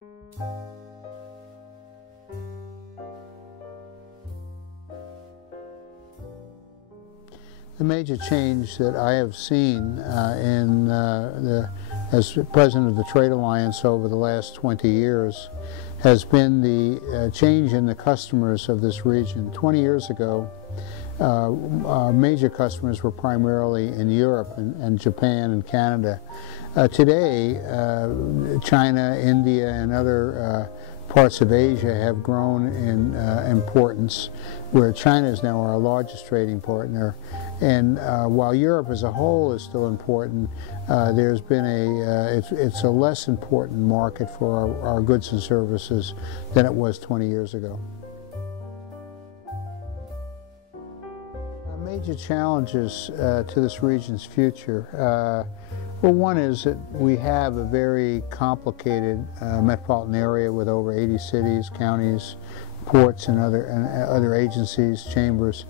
The major change that I have seen as president of the Trade Alliance over the last 20 years has been the change in the customers of this region. 20 years ago, our major customers were primarily in Europe and Japan and Canada. Today, China, India, and other parts of Asia have grown in importance, where China is now our largest trading partner. And while Europe as a whole is still important, there's been it's a less important market for our goods and services than it was 20 years ago. Major challenges to this region's future. Well, one is that we have a very complicated metropolitan area with over 80 cities, counties, ports, and other agencies, chambers.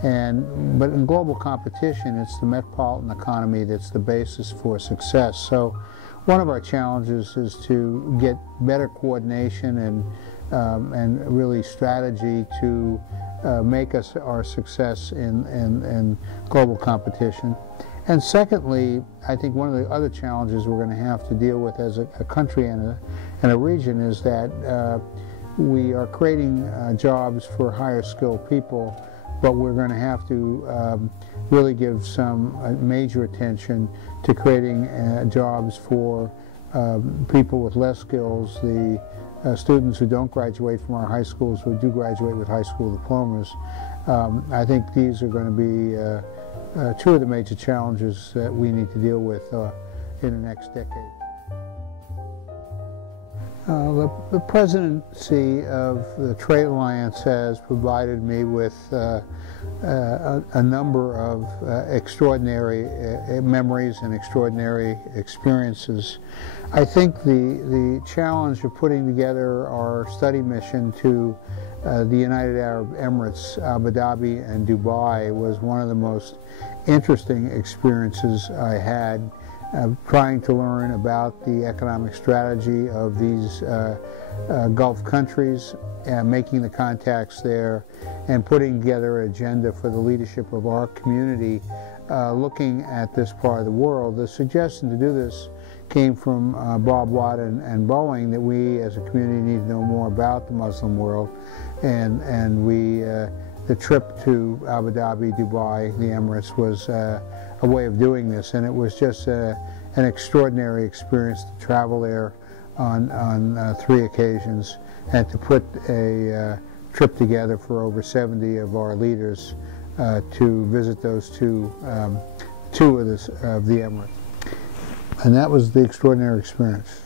But in global competition, it's the metropolitan economy that's the basis for success. So one of our challenges is to get better coordination and really strategy to make us our success in global competition. And secondly, I think one of the other challenges we're going to have to deal with as a country and a region is that we are creating jobs for higher skilled people, but we're going to have to really give some major attention to creating jobs for people with less skills, the students who don't graduate from our high schools, who do graduate with high school diplomas. I think these are going to be two of the major challenges that we need to deal with in the next decade. The presidency of the Trade Alliance has provided me with a number of extraordinary memories and extraordinary experiences. I think the challenge of putting together our study mission to the United Arab Emirates, Abu Dhabi, and Dubai was one of the most interesting experiences I had, trying to learn about the economic strategy of these Gulf countries, making the contacts there, and putting together an agenda for the leadership of our community looking at this part of the world. The suggestion to do this came from Bob Watt and Boeing, that we as a community need to know more about the Muslim world, and the trip to Abu Dhabi, Dubai, the Emirates was a way of doing this, and it was just an extraordinary experience to travel there on 3 occasions and to put a trip together for over 70 of our leaders to visit those two of the Emirates. And that was the extraordinary experience.